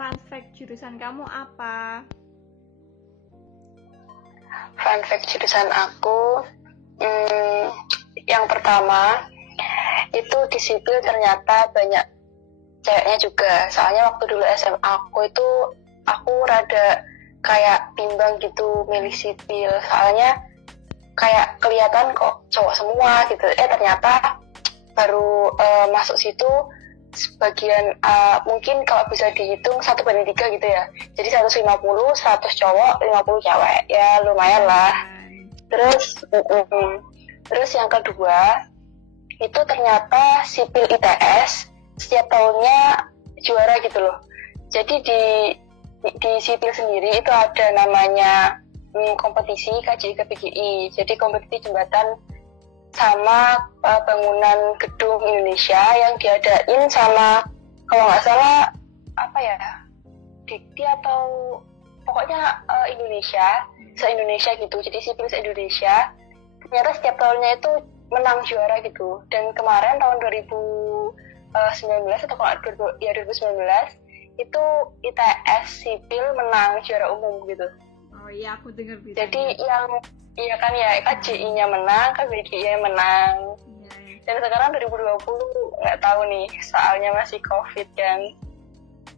fun fact jurusan kamu apa? Fun fact jurusan aku, yang pertama itu di sipil ternyata banyak ceweknya juga. Soalnya waktu dulu SMA aku rada kayak bimbang gitu milih sipil. Soalnya kayak kelihatan kok cowok semua gitu. Ternyata baru masuk situ sebagian mungkin kalau bisa dihitung 1:3 gitu ya. Jadi 150 100 cowok 50 cewek. Ya lumayan lah. Terus yang kedua itu ternyata sipil ITS setiap tahunnya juara gitu loh. Jadi di sipil sendiri itu ada namanya kompetisi KJI KPGI. Jadi kompetisi jembatan sama bangunan gedung Indonesia yang diadain sama kalau nggak salah apa ya Dikti atau pokoknya Indonesia se-Indonesia gitu. Jadi sipil se-Indonesia ternyata setiap tahunnya itu menang juara gitu. Dan kemarin tahun 2019 atau kalau 2019 itu ITS sipil menang juara umum gitu. Oh iya, aku dengar beritanya. Jadi yang iya kan ya KJI-nya menang, KBGI-nya menang. Iya. Dan sekarang 2020 nggak tahu nih, soalnya masih COVID kan.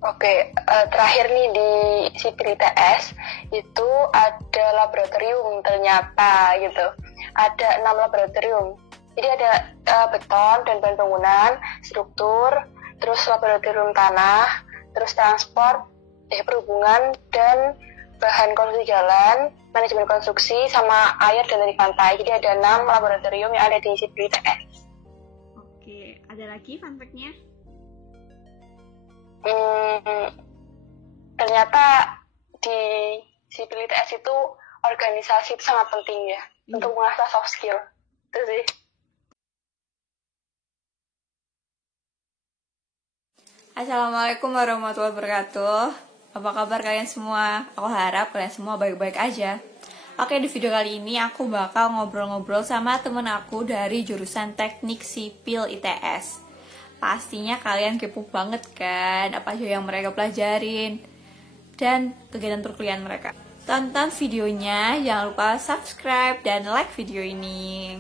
Oke, terakhir nih di sipil ITS itu ada laboratorium ternyata gitu. Ada 6 laboratorium. Jadi ada beton dan bahan bangunan, struktur, terus laboratorium tanah, terus transport, perhubungan, dan bahan konstruksi jalan, manajemen konstruksi, sama air dan dari pantai. Jadi ada 6 laboratorium yang ada di sipil ITS. Oke, ada lagi fun fact-nya? Ternyata di sipil ITS itu organisasi itu sangat penting ya untuk mengasah soft skill. Itu sih. Assalamualaikum warahmatullahi wabarakatuh. Apa kabar kalian semua? Aku harap kalian semua baik-baik aja. Oke, di video kali ini aku bakal ngobrol-ngobrol sama temen aku dari jurusan Teknik Sipil ITS. Pastinya kalian kepo banget kan apa aja yang mereka pelajarin dan kegiatan perkuliahan mereka. Tonton videonya, jangan lupa subscribe dan like video ini.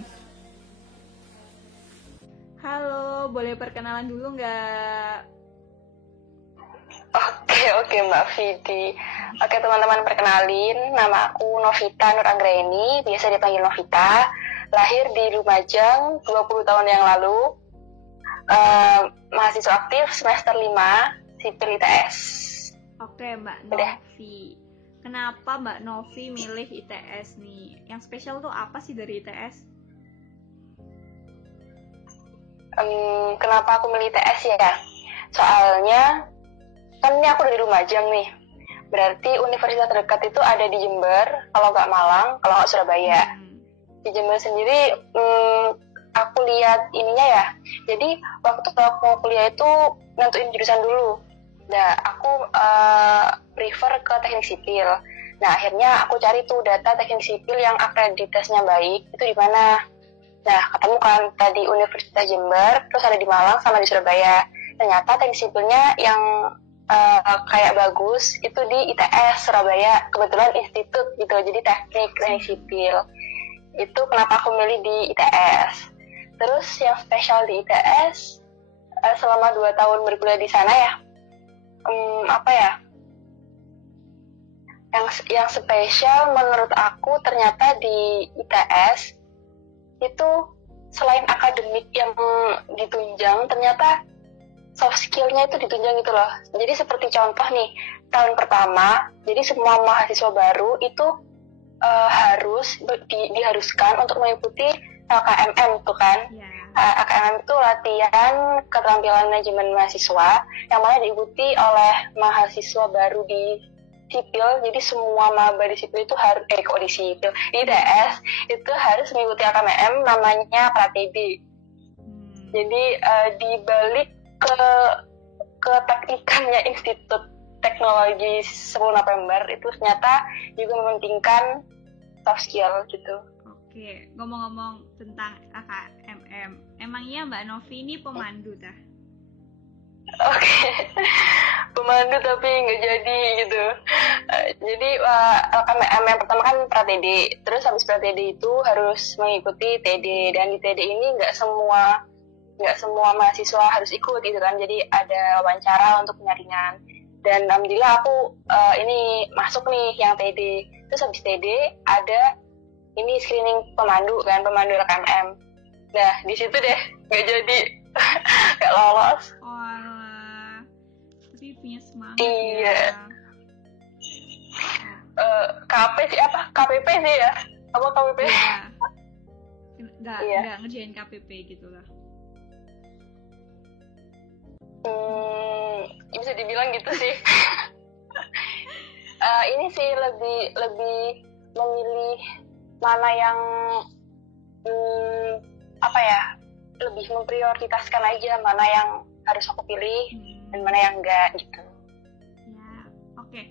Halo, boleh perkenalan dulu nggak? Oke Mbak Vidi. Oke teman-teman, perkenalin, nama aku Novita Nur Anggraini, biasa dipanggil Novita. Lahir di Lumajang 20 tahun yang lalu. Mahasiswa aktif semester 5 sipil ITS. Oke, Mbak Novi. Kenapa Mbak Novi milih ITS nih? Yang spesial tuh apa sih dari ITS? Kenapa aku milih ITS ya? Soalnya kan ini aku dari Lumajang nih. Berarti universitas terdekat itu ada di Jember, kalau nggak Malang, kalau nggak Surabaya. Di Jember sendiri aku lihat ininya ya. Jadi waktu aku mau kuliah itu nentuin jurusan dulu. Nah, aku prefer ke teknik sipil. Nah, akhirnya aku cari tuh data teknik sipil yang akreditasnya baik, itu di mana. Nah, ketemu kan tadi Universitas Jember, terus ada di Malang sama di Surabaya. Ternyata teknik sipilnya yang kayak bagus itu di ITS Surabaya, kebetulan institut gitu, jadi teknik sipil. Itu kenapa aku milih di ITS. Terus yang spesial di ITS selama 2 tahun berkuliah di sana ya, yang spesial menurut aku ternyata di ITS itu selain akademik yang ditunjang, ternyata soft skill-nya itu ditunjang gitu loh. Jadi seperti contoh nih, tahun pertama, jadi semua mahasiswa baru itu diharuskan untuk mengikuti LKMM tuh kan. LKMM itu latihan keterampilan manajemen mahasiswa yang mana diikuti oleh mahasiswa baru di sipil. Jadi semua maba di sipil itu harus di ITS itu harus mengikuti LKMM namanya Pratedi. Jadi dibalik ke teknikannya Institut Teknologi 10 November itu ternyata juga mementingkan soft skill gitu. Oke, ngomong-ngomong tentang AKMM, emangnya Mbak Novi ini pemandu tah? Oke. pemandu tapi nggak jadi gitu. Jadi LKM yang pertama kan pra-TD, terus habis pra-TD itu harus mengikuti TD, dan di TD ini nggak semua mahasiswa harus ikut gitu kan. Jadi ada wawancara untuk penyaringan, dan alhamdulillah aku ini masuk nih yang TD. Terus habis TD ada ini screening pemandu LKM. Nah di situ deh nggak jadi, nggak lolos. Walah, tapi punya semangat. Iya. Ya. KPP sih ya, apa KPP? Iya. Nggak ngerjain KPP gitu lah. Bisa dibilang gitu sih. Ini sih lebih memilih mana yang lebih memprioritaskan aja mana yang harus aku pilih dan mana yang enggak gitu. Ya, oke.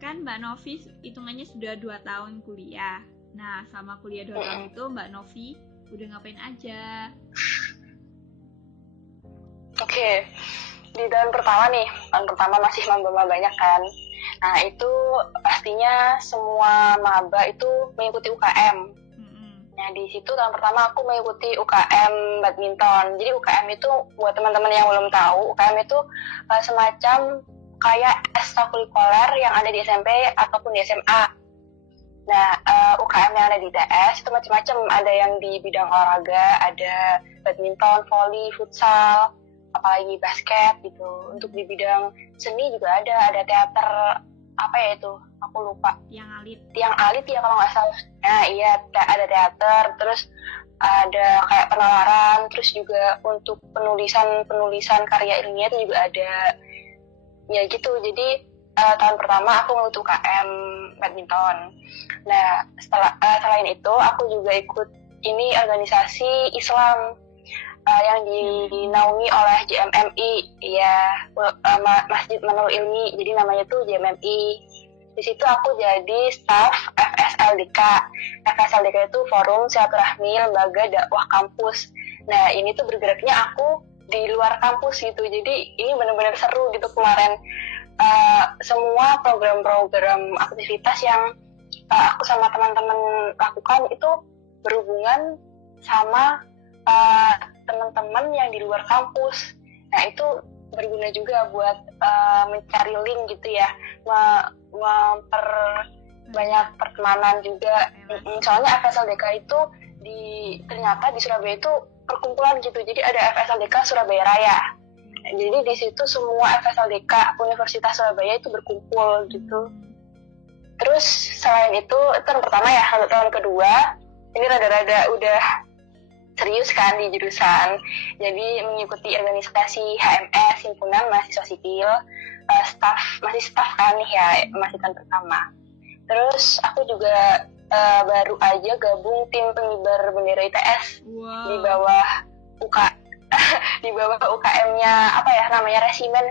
Kan Mbak Novi hitungannya sudah 2 tahun kuliah. Nah, sama kuliah 2 tahun itu Mbak Novi udah ngapain aja? Oke. Di tahun pertama masih maba banyak kan. Nah itu pastinya semua maba itu mengikuti UKM. Nah di situ tahun pertama aku mengikuti UKM badminton. Jadi UKM itu buat teman-teman yang belum tahu, UKM itu semacam kayak ekstrakurikuler yang ada di SMP ataupun di SMA. Nah UKM yang ada di TS itu macam-macam. Ada yang di bidang olahraga, ada badminton, volley, futsal, apalagi basket gitu. Untuk di bidang seni juga ada teater, apa ya itu, aku lupa, tiang alit ya kalau nggak salah. Nah iya, ada teater, terus ada kayak penalaran, terus juga untuk penulisan karya ilmiah itu juga ada ya gitu. Jadi tahun pertama aku mengikuti UKM badminton. Nah selain itu aku juga ikut ini organisasi Islam yang dinaungi oleh JMMI, ya Masjid Manul Ilmi, jadi namanya tuh JMMI. Di situ aku jadi staf FSLDK. FSLDK itu Forum Silaturahmi Lembaga Dakwah Kampus. Nah ini tuh bergeraknya aku di luar kampus gitu, jadi ini benar-benar seru gitu kemarin. Semua program-program aktivitas yang aku sama teman-teman lakukan itu berhubungan sama teman-teman yang di luar kampus. Nah itu berguna juga buat mencari link gitu ya, memperbanyak pertemanan juga. Soalnya FSLDK itu ternyata di Surabaya itu perkumpulan gitu, jadi ada FSLDK Surabaya Raya. Jadi di situ semua FSLDK Universitas Surabaya itu berkumpul gitu. Terus selain itu tahun pertama ya, tahun kedua ini rada-rada udah serius kan di jurusan, jadi mengikuti organisasi HMS, Himpunan Mahasiswa Sipil, masih staff kan nih ya, masih tahun pertama. Terus aku juga baru aja gabung tim pengibar bendera ITS. Wow. Di bawah di bawah UKM-nya apa ya namanya, resimen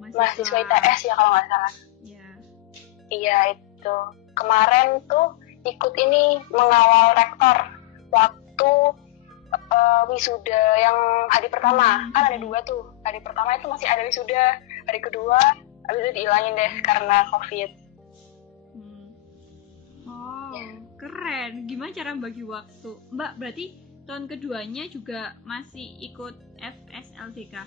mahasiswa ITS ya kalau nggak salah. Iya itu kemarin tuh ikut ini mengawal rektor waktu wisuda yang hari pertama. Kan ada 2 tuh, hari pertama itu masih ada wisuda, hari kedua habis itu dihilangin deh karena COVID. Keren. Gimana cara bagi waktu Mbak? Berarti tahun keduanya juga masih ikut FSLDK?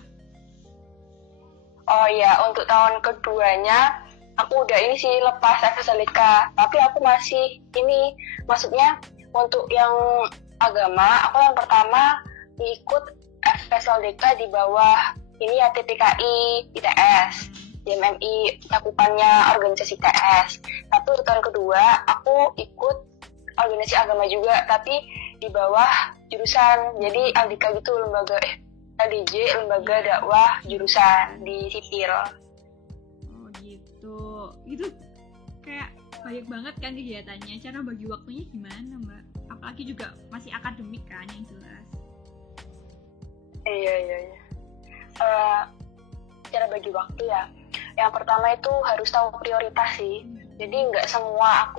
Oh iya, untuk tahun keduanya aku udah ini sih lepas FSLDK, tapi aku masih ini, maksudnya untuk yang agama, aku yang pertama ikut FSLDK di bawah ini ya TPKI ITS, JMMI cakupannya organisasi ITS. Tapi untuk tahun kedua aku ikut organisasi agama juga, tapi di bawah jurusan, jadi LDK gitu, LDJ, Lembaga Dakwah Jurusan di Sipil. Oh gitu, itu kayak banyak banget kan kegiatannya. Cara bagi waktunya gimana Mbak? Apalagi juga masih akademik kan yang jelas. Iya. Cara bagi waktu ya, yang pertama itu harus tahu prioritas sih. Jadi nggak semua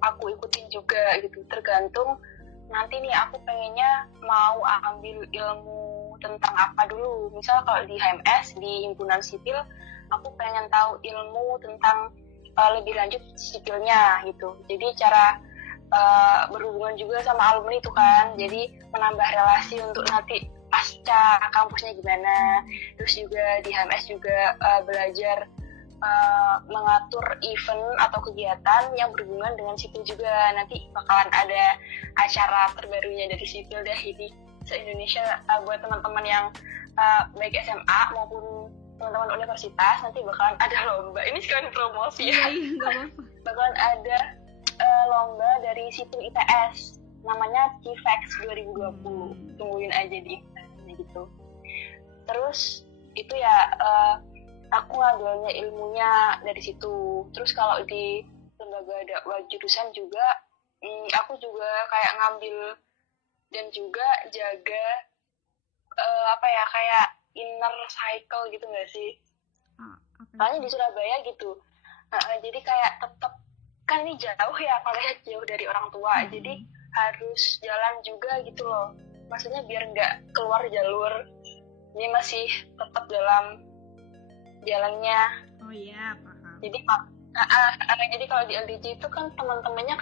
aku ikutin juga gitu, tergantung nanti nih aku pengennya mau ambil ilmu tentang apa dulu. Misal kalau di HMS, di himpunan sipil, aku pengen tahu ilmu tentang lebih lanjut sipilnya gitu. Jadi cara berhubungan juga sama alumni itu kan, jadi menambah relasi untuk nanti pasca kampusnya gimana. Terus juga di HMS juga belajar mengatur event atau kegiatan yang berhubungan dengan sipil juga. Nanti bakalan ada acara terbarunya dari sipil deh ini se-Indonesia. Buat teman-teman yang baik SMA maupun teman-teman universitas, nanti bakalan ada lomba. Ini sekalian promosi ya. Bakalan ada lomba dari sipil ITS, namanya CIVEX 2020. Tungguin aja di Instagramnya gitu. Terus itu ya aku ngambilnya ilmunya dari situ. Terus kalau di lembaga dakwah jurusan juga aku juga kayak ngambil dan juga jaga kayak inner cycle gitu nggak sih? Soalnya di Surabaya gitu. Jadi kayak tetap kan ini jauh ya, kalau jauh dari orang tua, jadi harus jalan juga gitu loh. Maksudnya biar nggak keluar jalur, ini masih tetap dalam jalannya. Oh iya, paham. Jadi kalau di LDJ itu kan teman-temannya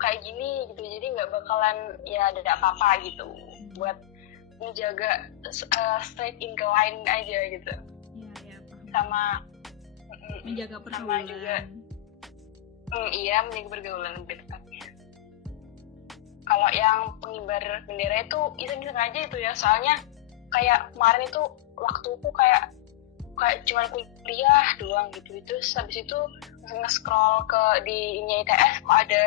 kayak gini gitu, jadi nggak bakalan ya ada apa-apa gitu. Buat menjaga straight in the line aja gitu. Iya, paham. Sama menjaga pergaulan. Sama juga iya, menjaga pergaulan lebih tepatnya. Kalau yang pengibar bendera itu iseng-iseng aja itu ya, soalnya kayak kemarin itu waktuku kayak cuma kuliah doang gitu. Terus habis itu nge-scroll ke di ITS kok ada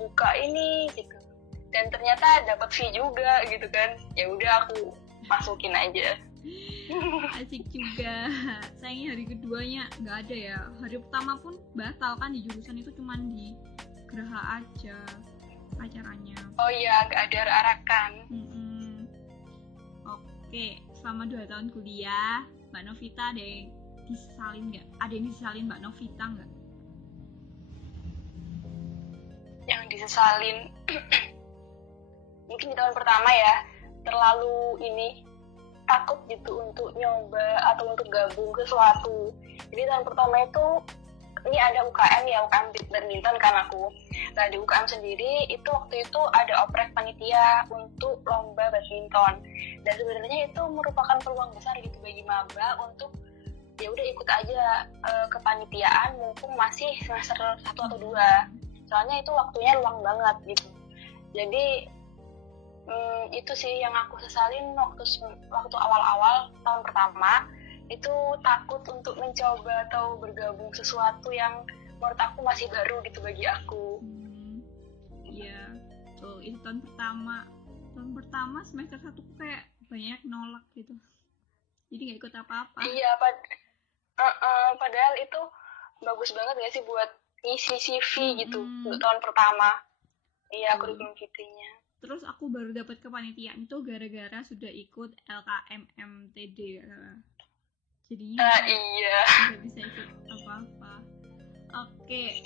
buka ini gitu, dan ternyata dapat fee juga gitu kan. Ya udah aku masukin aja. Asik juga. Sayangnya hari keduanya nggak ada ya. Hari pertama pun batal kan, di jurusan itu cuman di Geraha aja acaranya. Oh iya, nggak ada arakan. Oke, selama 2 tahun kuliah, Mbak Novita ada yang disesalin nggak? Ada yang disesalin Mbak Novita nggak? Yang disesalin mungkin di tahun pertama ya, terlalu takut gitu untuk nyoba atau untuk gabung ke sesuatu. Jadi tahun pertama itu ini ada UKM ya, UKM badminton kan aku. Nah di UKM sendiri itu waktu itu ada oprek panitia untuk lomba badminton. Dan sebenarnya itu merupakan peluang besar gitu bagi maba untuk ya udah ikut aja kepanitiaan mumpung masih semester 1 atau 2. Soalnya itu waktunya luang banget gitu. Jadi itu sih yang aku sesalin waktu awal-awal tahun pertama, itu takut untuk mencoba atau bergabung sesuatu yang menurut aku masih baru gitu bagi aku. Iya, tuh itu tahun pertama semester 1 kayak banyak nolak gitu, jadi nggak ikut apa-apa. Iya, padahal itu bagus banget gak sih buat ngisi CV gitu untuk tahun pertama. Iya, kurikulum vitae-nya. Terus aku baru dapat kepanitiaan itu gara-gara sudah ikut LKM MTD jadinya iya, nggak bisa ikut apa-apa. Oke,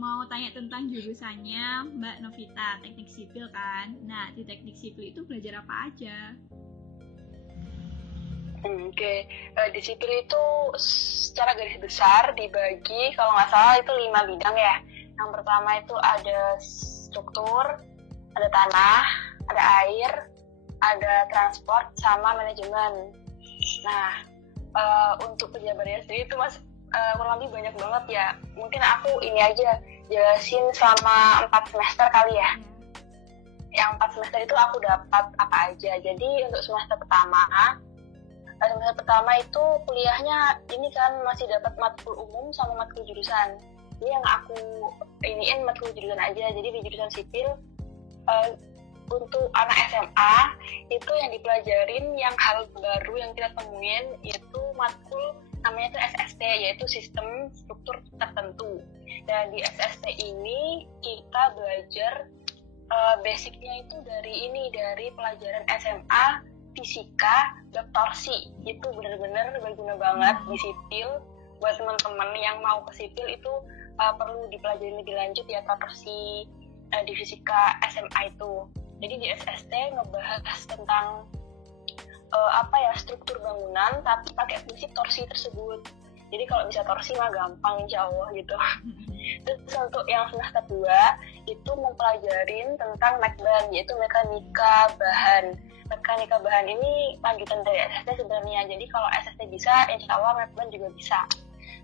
mau tanya tentang jurusannya Mbak Novita, teknik sipil kan. Nah di teknik sipil itu belajar apa aja? Oke. Di sipil itu secara garis besar dibagi kalau nggak salah itu 5 bidang ya. Yang pertama itu ada struktur, ada tanah, ada air, ada transport, sama manajemen. Nah, untuk penjabarannya sendiri itu kurang lebih banyak banget ya. Mungkin aku ini aja jelasin selama 4 semester kali ya. Yang 4 semester itu aku dapat apa aja. Jadi untuk semester pertama itu kuliahnya ini kan masih dapat matkul umum sama matkul jurusan. Ini yang aku iniin matkul jurusan aja. Jadi di jurusan sipil untuk anak SMA itu yang dipelajarin yang hal baru yang kita temuin yaitu matkul namanya itu SST, yaitu sistem struktur tertentu. Dan di SST ini kita belajar basicnya itu dari pelajaran SMA fisika bab torsi. Itu benar-benar berguna banget di sipil. Buat teman-teman yang mau ke sipil itu perlu dipelajari lebih lanjut ya torsi di fisika SMA itu. Jadi di SST ngebahas tentang struktur bangunan tapi pakai fungsi torsi tersebut. Jadi kalau bisa torsi mah gampang insya Allah gitu. Terus untuk yang semester 2 itu mempelajarin tentang mekban, yaitu mekanika bahan. Mekanika bahan ini lanjutan dari SST sebenarnya. Jadi kalau SST bisa, insya Allah mekban juga bisa.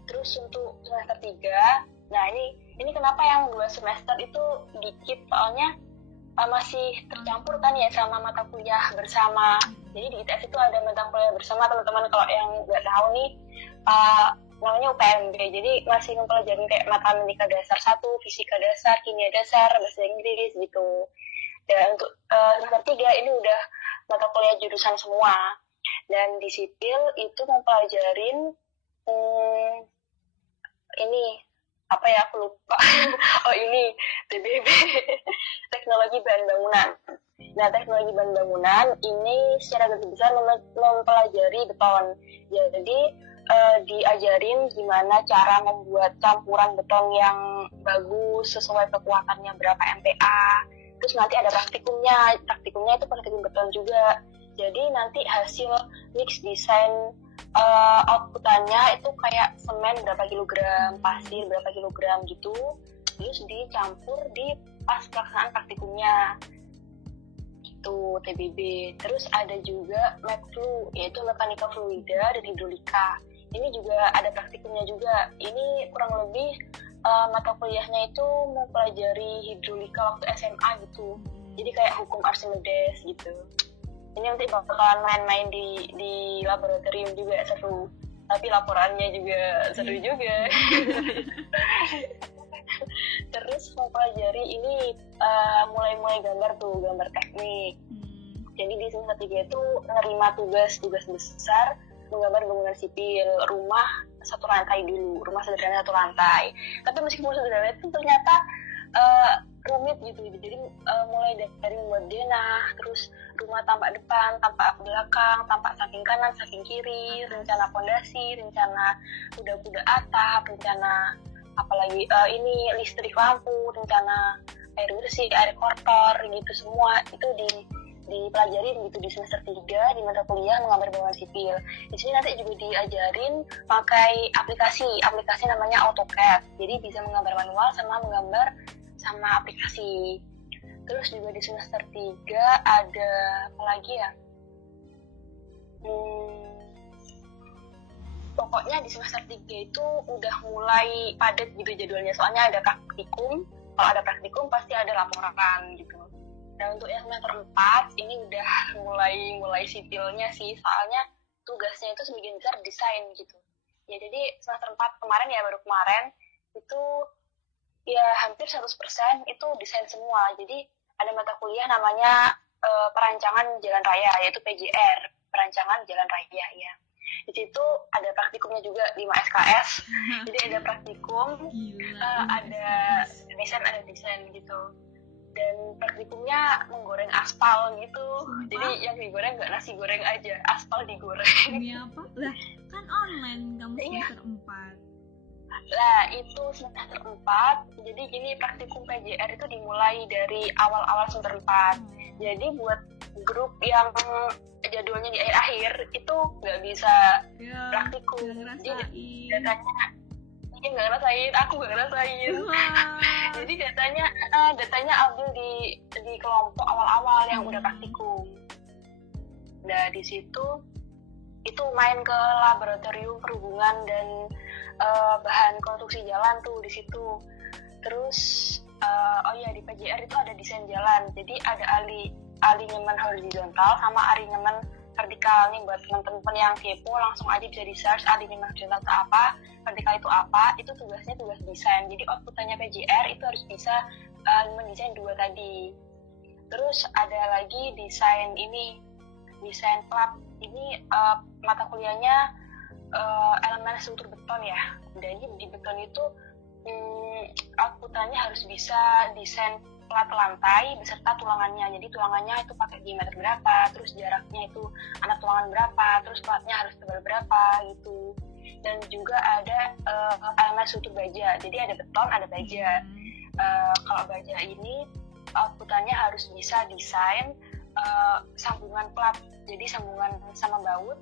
Terus untuk semester 3, nah ini kenapa yang 2 semester itu dikit, soalnya masih tercampur kan ya sama mata kuliah bersama. Jadi di ITS itu ada mata kuliah bersama, teman-teman kalau yang nggak tahu nih, namanya UPMB. Jadi masih mempelajari kayak matematika dasar 1, fisika dasar, kimia dasar, bahasa Inggris gitu. Dan untuk semester 3 ini udah mata kuliah jurusan semua. Dan di sipil itu mempelajarin aku lupa. Ini TBB, teknologi bahan bangunan. Nah, teknologi bahan bangunan ini secara garis besar mempelajari beton. Jadi diajarin gimana cara membuat campuran beton yang bagus sesuai kekuatannya berapa MPa. Terus nanti ada praktikumnya itu praktikum beton juga. Jadi nanti hasil mix design outputannya itu kayak semen berapa kilogram, pasir berapa kilogram gitu, terus dicampur di pas pelaksanaan praktikumnya itu TBB. Terus ada juga MEFLU, yaitu mekanika fluida dan hidrolika. Ini juga ada praktikumnya juga. Ini kurang lebih mata kuliahnya itu mempelajari hidrolika waktu SMA gitu. Jadi kayak hukum Archimedes gitu. Ini nanti bakalan main-main di laboratorium juga seru. Tapi laporannya juga seru juga. Terus mempelajari ini mulai gambar teknik. Jadi di semester 3 itu menerima tugas besar menggambar bangunan sipil, rumah satu lantai dulu, rumah sederhana satu lantai. Tapi meskipun sederhana itu ternyata rumit gitu. Jadi mulai dari membuat denah, terus rumah tampak depan, tampak belakang, tampak samping kanan, samping kiri, rencana fondasi, rencana kuda-kuda atap, rencana apalagi ini listrik lampu, rencana air bersih, air kotor gitu, semua itu dipelajarin gitu di semester 3 di mata kuliah menggambar bangunan sipil. Di sini nanti juga diajarin pakai aplikasi namanya AutoCAD. Jadi bisa menggambar manual sama menggambar sama aplikasi. Terus juga di semester 3 ada apa lagi ya? Pokoknya di semester 3 itu udah mulai padat gitu jadwalnya, soalnya ada praktikum. Kalau ada praktikum pasti ada laporan gitu. Dan untuk yang semester 4 ini udah mulai sipilnya sih, soalnya tugasnya itu sebagian besar desain gitu. Ya jadi semester 4 kemarin itu ya hampir 100% itu desain semua. Jadi ada mata kuliah namanya perancangan jalan raya, yaitu PJR, perancangan jalan raya ya. Di situ ada praktikumnya juga 5 SKS. Jadi ada praktikum, ada desain gitu. Dan praktikumnya menggoreng aspal gitu. Jadi yang digoreng nggak nasi goreng aja, aspal digoreng. Ini apa? Lah, kan online kamu semester 4. Lah, itu semester 4. Jadi gini, praktikum PJR itu dimulai dari awal-awal semester 4. Jadi buat grup yang jadwalnya di akhir itu nggak bisa praktikum. Jadi nggak ngerasain, aku nggak ngerasain. Jadi datanya ambil di kelompok awal-awal yang udah praktikum. Nah di situ itu main ke laboratorium perhubungan dan bahan konstruksi jalan tuh di situ. Terus di PJR itu ada desain jalan. Jadi ada ahli nyaman horizontal sama ahli nyaman vertikal. Nih buat teman-teman yang kepo langsung aja bisa research ahli nyaman horizontal itu apa, vertikal itu apa. Itu tugasnya tugas desain. Jadi outputannya PJR itu harus bisa mendesain 2 tadi. Terus ada lagi desain plat. Ini mata kuliahnya elemen struktur beton ya. Jadi di beton itu outputannya harus bisa desain plat lantai beserta tulangannya. Jadi tulangannya itu pakai diameter berapa, terus jaraknya itu anak tulangan berapa, terus platnya harus tebal berapa gitu. Dan juga ada elemen struktur baja. Jadi ada beton, ada baja. Kalau baja ini outputannya harus bisa desain sambungan plat, jadi sambungan sama baut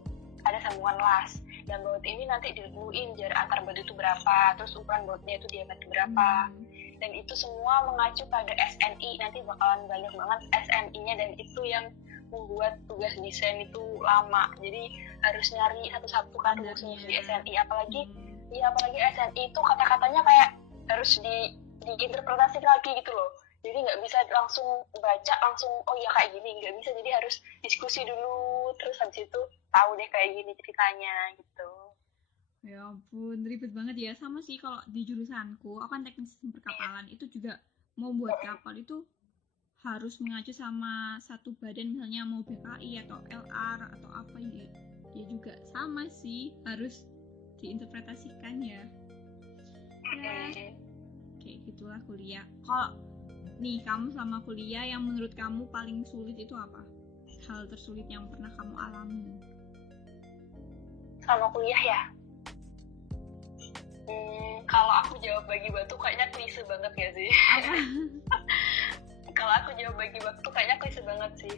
ada sambungan las, dan baut ini nanti ditentuin jarak antar baut itu berapa, terus ukuran bautnya itu diameter berapa, dan itu semua mengacu pada SNI. Nanti bakalan banyak banget SNI-nya, dan itu yang membuat tugas desain itu lama, jadi harus nyari satu-satu kan rumusnya di SNI, apalagi SNI itu kata-katanya kayak harus diinterpretasi lagi gitu loh. Jadi nggak bisa langsung baca langsung oh ya kayak gini, nggak bisa, jadi harus diskusi dulu, terus habis itu tahu deh kayak gini ceritanya gitu. Ya ampun, ribet banget ya. Sama sih kalau di jurusanku, aku kan teknik sistem perkapalan, itu juga mau buat kapal itu harus mengacu sama satu badan, misalnya mau BKI atau LR atau apa ya, ya juga sama sih, harus diinterpretasikan ya. Kayak gitulah kuliah. Kalau nih kamu selama kuliah yang menurut kamu paling sulit itu apa? Hal tersulit yang pernah kamu alami selama kuliah ya? Kalau aku jawab bagi waktu kayaknya klise banget ya sih. Kalau aku jawab bagi waktu kayaknya klise banget sih.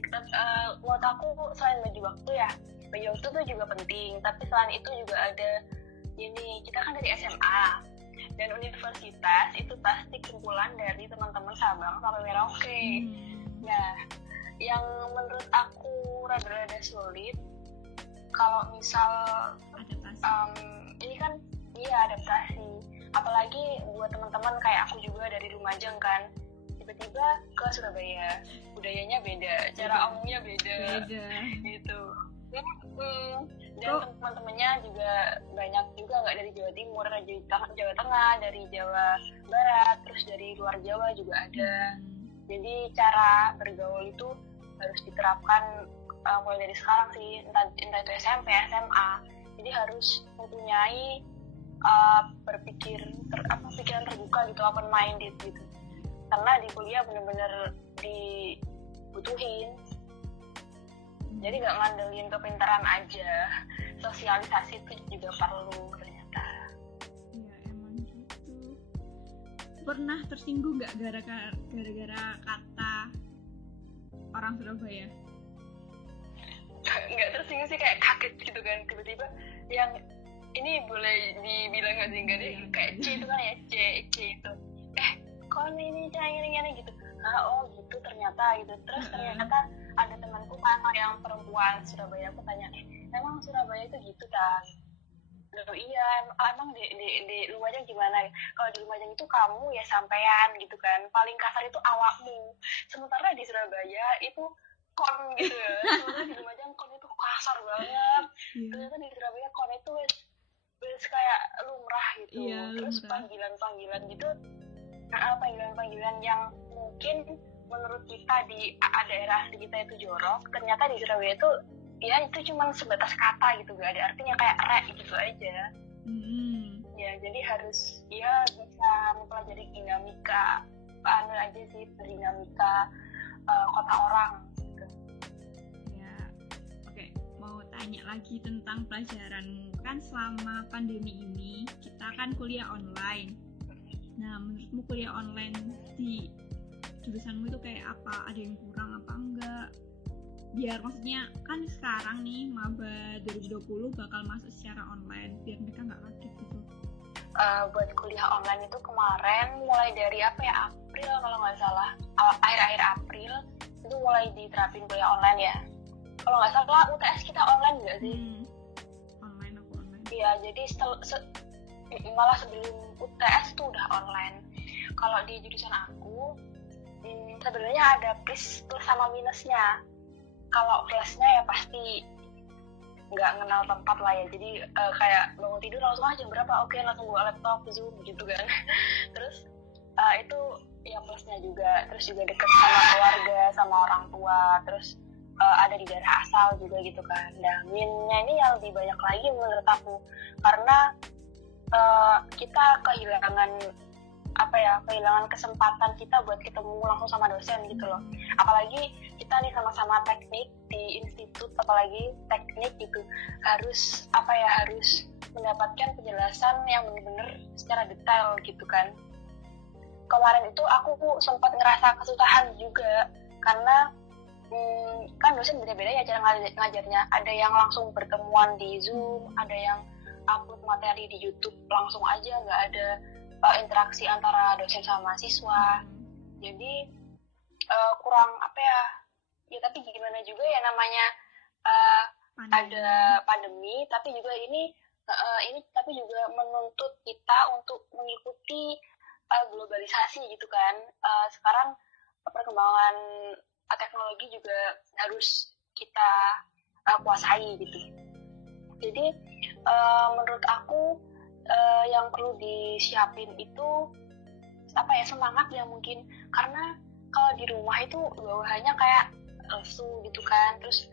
Menurut aku selain bagi waktu ya, bagi waktu tuh juga penting. Tapi selain itu juga ada ini, kita kan dari SMA dan universitas itu pasti kumpulan dari teman-teman Sabang sampai Merauke. Nah, yang menurut aku rada-rada sulit kalau misal ini kan adaptasi, apalagi buat teman-teman kayak aku juga dari Lumajang kan, tiba-tiba ke Surabaya, budayanya beda, cara omongnya beda. Gitu. Dan teman-temannya juga banyak juga nggak dari Jawa Timur, dari Jawa Tengah, dari Jawa Barat, terus dari luar Jawa juga ada. Jadi cara bergaul itu harus diterapkan mulai dari sekarang sih, entah itu SMP, SMA. Jadi harus mempunyai pikiran terbuka gitu, open minded gitu. Karena di kuliah benar-benar dibutuhin. Jadi gak ngandelin kepintaran aja, sosialisasi itu juga perlu ternyata. Iya emang gitu. Pernah tersinggung gak gara-gara kata orang Surabaya? Gak tersinggung sih, kayak kaget gitu kan, tiba-tiba yang ini boleh dibilang gak sih, enggak deh, kayak C itu kan ya, C itu kok ini cairin gitu, oh gitu ternyata gitu. Terus ternyata ada temanku kan yang perempuan Surabaya, aku tanya, emang Surabaya itu gitu kan? Loh iya, emang di Lumajang gimana? Kalau di Lumajang itu kamu ya sampean gitu kan, paling kasar itu awakmu. Sementara di Surabaya itu kon gitu ya, sementara di Lumajang kon itu kasar banget. Ternyata di Surabaya kon itu kayak lumrah gitu. Terus panggilan-panggilan gitu, panggilan-panggilan yang mungkin menurut kita di daerah kita itu jorok, ternyata di Surabaya itu ya itu cuma sebatas kata gitu, gak ada artinya, kayak rek gitu aja. Ya jadi harus ya bisa mempelajari dinamika aja sih, dinamika kota orang gitu. Ya oke, mau tanya lagi tentang pelajaranmu. Kan selama pandemi ini kita kan kuliah online. Nah, menurutmu kuliah online di jurusanmu itu kayak apa? Ada yang kurang apa enggak? Biar maksudnya kan sekarang nih maba 2020 bakal masuk secara online, biar mereka nggak kaget gitu. Buat kuliah online itu kemarin mulai dari April kalau nggak salah, akhir-akhir April itu mulai diterapin kuliah online ya. Kalau nggak salah UTS kita online nggak sih? Online. Iya, jadi malah sebelum UTS tuh udah online. Kalau di jurusan aku sebenarnya ada plus sama minusnya. Kalau plusnya ya pasti nggak kenal tempat lah ya, jadi kayak bangun tidur langsung jam berapa, oke langsung buka laptop, Zoom gitu kan. Terus itu ya plusnya juga. Terus juga deket sama keluarga, sama orang tua, terus ada di daerah asal juga gitu kan. Nah, minusnya ini yang lebih banyak lagi menurut aku, karena kita kehilangan kesempatan kita buat ketemu langsung sama dosen gitu loh. Apalagi kita nih sama-sama teknik di institut, apalagi teknik gitu, harus mendapatkan penjelasan yang benar-benar secara detail gitu kan. kemarin itu aku sempat ngerasa kesusahan juga karena kan dosen beda-beda ya cara ngajarnya. Ada yang langsung pertemuan di Zoom, ada yang upload materi di YouTube langsung aja, nggak ada interaksi antara dosen sama mahasiswa. Jadi kurang apa ya tapi gimana juga ya namanya ada pandemi, tapi juga ini tapi juga menuntut kita untuk mengikuti globalisasi gitu kan. Sekarang perkembangan teknologi juga harus kita kuasai gitu. Jadi menurut aku yang perlu disiapin itu semangat ya mungkin, karena kalau di rumah itu bawahannya kayak lesu gitu kan, terus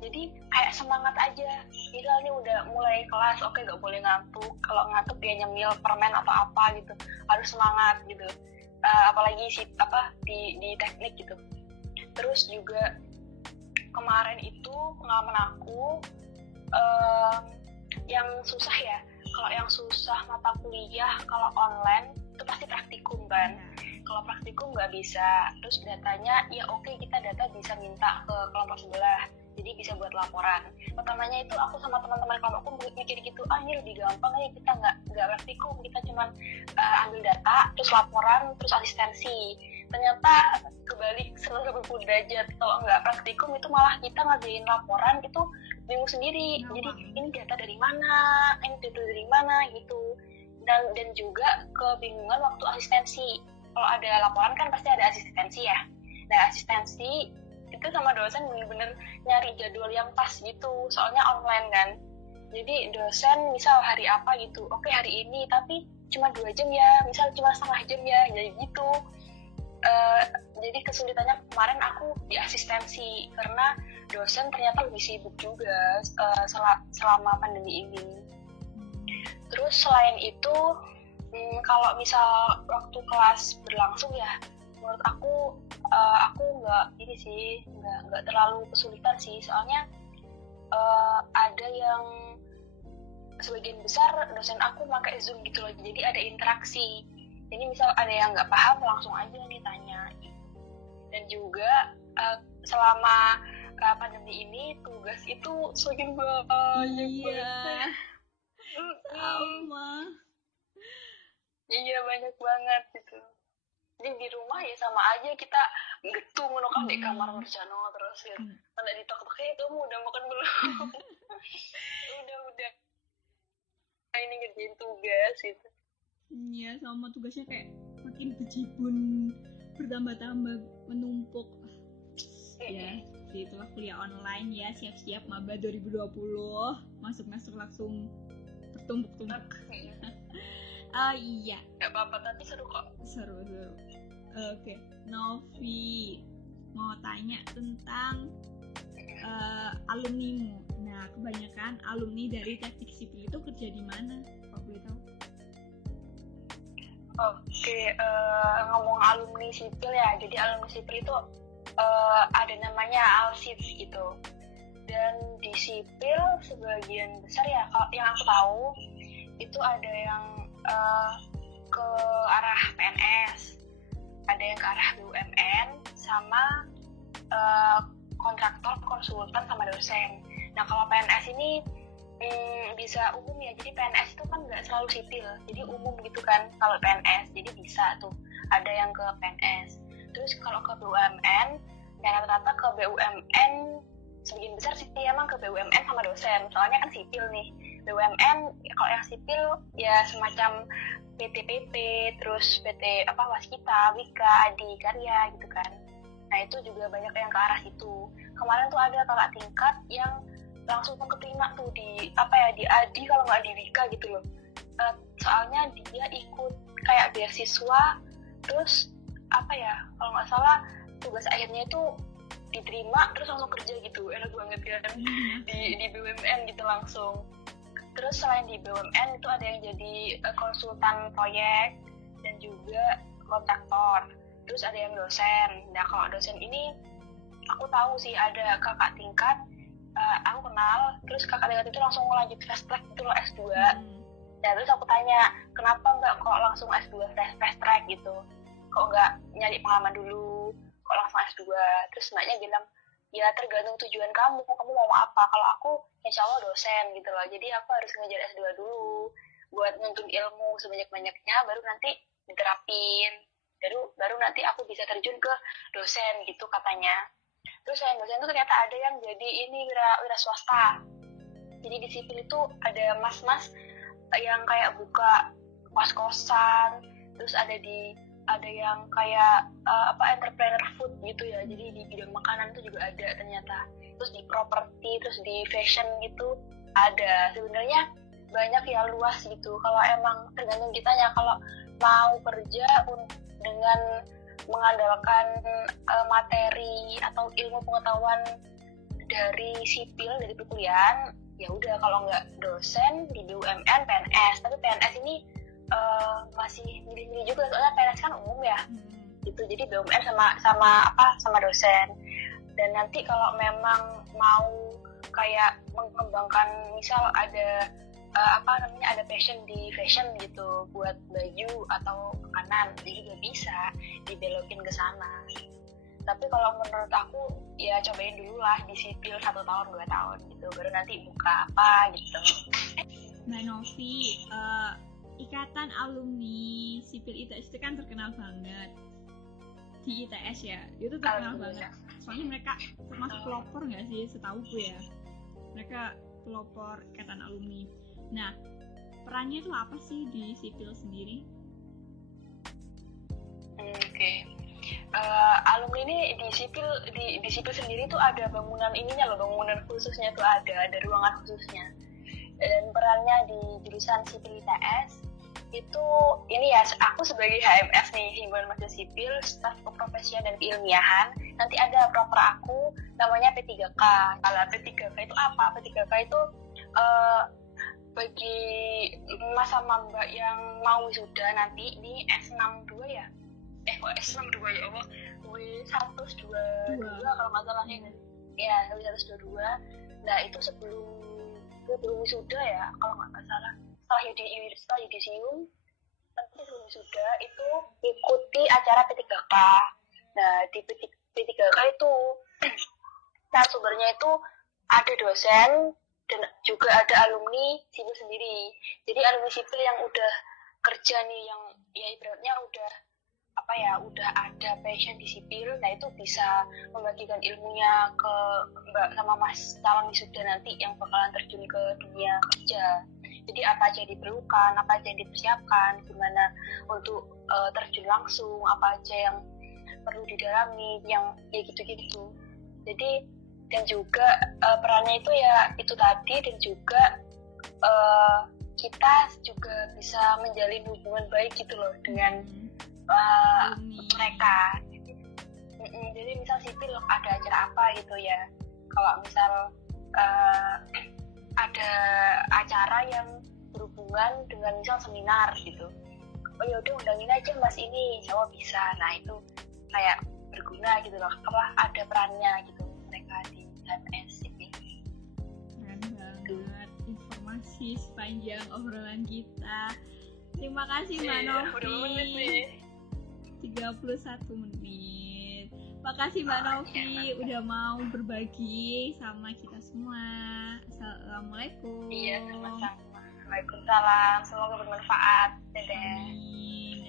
jadi kayak semangat aja. Misal nih udah mulai kelas, oke nggak boleh ngantuk, kalau ngantuk dia nyemil permen atau apa gitu, harus semangat gitu. Apalagi di teknik gitu. Terus juga kemarin itu pengalaman aku yang susah ya, kalau yang susah mata kuliah kalau online itu pasti praktikum kan. Kalau praktikum nggak bisa, terus datanya ya oke, kita data bisa minta ke kelompok sebelah, jadi bisa buat laporan. Pertamanya itu aku sama teman-teman kelompokku mikir gitu, ini lebih gampang nih, kita nggak praktikum, kita cuma ambil data, terus laporan, terus asistensi. Ternyata kebalik 180 derajat. Kalau nggak praktikum itu malah kita ngerjain laporan itu bingung sendiri. Jadi ini data dari mana, gitu. Dan juga kebingungan waktu asistensi. Kalau ada laporan kan pasti ada asistensi ya. Nah asistensi itu sama dosen bener-bener nyari jadwal yang pas gitu, soalnya online kan. Jadi dosen misal hari apa gitu, oke hari ini tapi cuma 2 jam ya, misal cuma setengah jam ya, jadi gitu. Jadi kesulitannya kemarin aku di asistensi karena dosen ternyata lebih sibuk juga selama pandemi ini. Terus selain itu kalau misal waktu kelas berlangsung ya, menurut aku nggak terlalu kesulitan sih, soalnya ada yang sebagian besar dosen aku pakai Zoom gitu loh, jadi ada interaksi. Jadi misal ada yang nggak paham langsung aja nih tanya. Dan juga selama pandemi ini tugas itu semakin banyak banget. Sama. Iya banyak banget gitu. Jadi di rumah ya sama aja kita getung menokak di kamar bercano terus ya. Kalau ditok-toknya kamu udah makan belum? udah. Ini ngerjain tugas gitu. Iya, sama tugasnya kayak makin bejibun, bertambah-tambah, menumpuk. Ya, itulah kuliah online ya, siap-siap maba 2020, masuk langsung bertumpuk-tumpuk. Iya. Gak apa-apa, tapi seru kok. Seru. Oke, Novi mau tanya tentang alumnimu. Nah, kebanyakan alumni dari teknik sipil itu kerja di mana? Kok boleh tahu? Oke, ngomong alumni sipil ya. Jadi alumni sipil itu ada namanya ALSIP gitu. Dan di sipil sebagian besar ya, yang aku tahu itu ada yang ke arah PNS, ada yang ke arah BUMN, sama kontraktor, konsultan, sama dosen. Nah kalau PNS ini bisa umum ya, jadi PNS itu kan nggak selalu sipil, jadi umum gitu kan kalau PNS, jadi bisa tuh ada yang ke PNS. Terus kalau ke BUMN, dan rata-rata ke BUMN sebagian besar sih emang ke BUMN sama dosen, soalnya kan sipil nih. BUMN kalau yang sipil ya semacam PT-PT, terus PT Waskita, Wika, Adi, Karya gitu kan. Nah itu juga banyak yang ke arah situ. Kemarin tuh ada kakak tingkat yang langsung keterima tuh di Adi kalau nggak di Wika gitu loh. Soalnya dia ikut kayak beasiswa, terus kalau nggak salah tugas akhirnya itu diterima terus langsung kerja gitu, enak banget kan. di BUMN gitu langsung. Terus selain di BUMN itu ada yang jadi konsultan proyek dan juga kontraktor. Terus ada yang dosen. Nah kalau dosen ini aku tahu sih ada kakak tingkat, aku kenal. Terus kakak tingkat itu langsung lanjut fast track gitu loh S2. Nah terus aku tanya, kenapa mbak kok langsung S2 fast track gitu, kok nggak nyari pengalaman dulu, kok langsung S2? Terus mbaknya bilang, ya tergantung tujuan kamu mau apa. Kalau aku insya Allah dosen gitu loh, jadi aku harus ngejar S2 dulu buat nuntun ilmu sebanyak-banyaknya, baru nanti diterapin, baru nanti aku bisa terjun ke dosen gitu katanya. Terus selain dosen itu ternyata ada yang jadi ini wira swasta. Jadi di sipil itu ada mas-mas yang kayak buka kos-kosan, terus ada yang kayak entrepreneur food gitu ya, jadi di bidang makanan itu juga ada ternyata, terus di properti, terus di fashion gitu ada. Sebenarnya banyak ya, luas gitu. Kalau emang tergantung kitanya, kalau mau kerja dengan mengandalkan materi atau ilmu pengetahuan dari sipil, dari perkuliahan, ya udah. Kalau nggak dosen di BUMN, PNS. Tapi PNS ini masih milih-milih juga, soalnya PNS kan umum ya gitu. Jadi BUMN sama dosen. Dan nanti kalau memang mau kayak mengembangkan, misal ada ada passion di fashion gitu, buat baju atau makanan, jadi juga bisa dibelokin ke sana. Tapi kalau menurut aku ya cobain dulu lah di sipil 1 tahun 2 tahun gitu, baru nanti buka apa gitu. Mbak Novi, ikatan alumni sipil ITS itu kan terkenal banget di ITS ya, itu terkenal banget. Soalnya mereka termasuk pelopor nggak sih, setauku ya, mereka pelopor ikatan alumni. Nah, perannya itu apa sih di sipil sendiri? Oke. Alumni ini di sipil sendiri tuh ada bangunan ininya loh, bangunan khususnya tuh ada ruangan khususnya. Dan perannya di jurusan sipil ITS itu ini ya, aku sebagai HMS nih, Himpunan Mahasiswa Sipil Staf Keprofesian dan Keilmiahan, nanti ada proper aku namanya P3K. Kalau P3K itu apa? P3K itu bagi mas sama mbak yang mau wisuda nanti ini S62 ya? S62 ya Allah, W122 kalau nggak salah ini. Ya, W122. Nah itu sebelum wisuda ya, kalau nggak salah. Setelah yudisium, nanti sebelum wisuda itu ikuti acara P3K. Nah di P3K itu narasumbernya itu ada dosen dan juga ada alumni sipil sendiri. Jadi alumni sipil yang udah kerja nih, yang ya ibaratnya udah ada passion di sipil, nah itu bisa membagikan ilmunya ke mbak sama mas calon wisuda nanti yang bakalan terjun ke dunia kerja. Jadi apa aja yang diperlukan, apa aja yang dipersiapkan, gimana untuk terjun langsung, apa aja yang perlu didalami, yang ya gitu-gitu. Jadi dan juga perannya itu ya itu tadi, dan juga kita juga bisa menjalin hubungan baik gitu loh dengan mereka. Jadi misal sipil ada acara apa gitu ya, kalau misal ada acara yang berhubungan dengan misal seminar gitu, oh ya udah undangin aja mas ini, Jawa bisa. Nah itu kayak berguna gitu loh, kalau ada perannya gitu mereka di HMS ini. Keren banget informasi sepanjang obrolan kita. Terima kasih Mbak Novi. 31 menit. Makasih Mbak Novi udah mau berbagi sama kita semua. Assalamualaikum. Iya, sama-sama. Waalaikumsalam. Semoga bermanfaat. Dadah. Amin.